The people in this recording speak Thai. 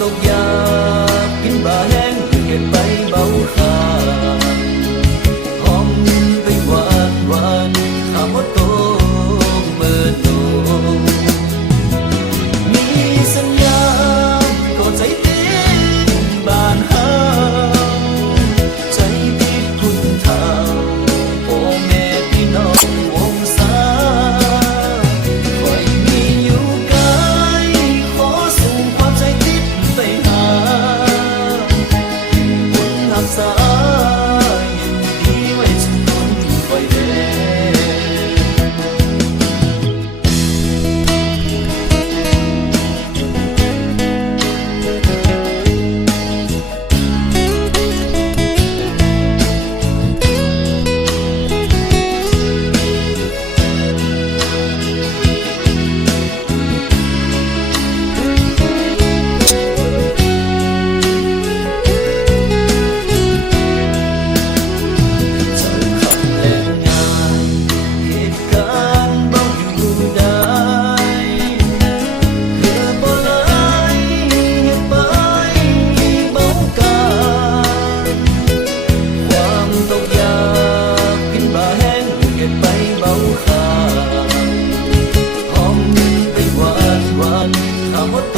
ตกยากกินบ่าแห้งเก็บไปเบาขาหอมไปหวานหวานข้ามดโตเมื่อโตมีสัญญาก็ใจติดบ้านเฮาใจติดคุณเท่าพ่อแม่พี่น้องวงศาคอยมีอยู่ไกลขอส่งความใจติดไปหาบุญรักษาอยู่ดีไว้ทุกคนคอยแล หอมไปหวานหวานข้าว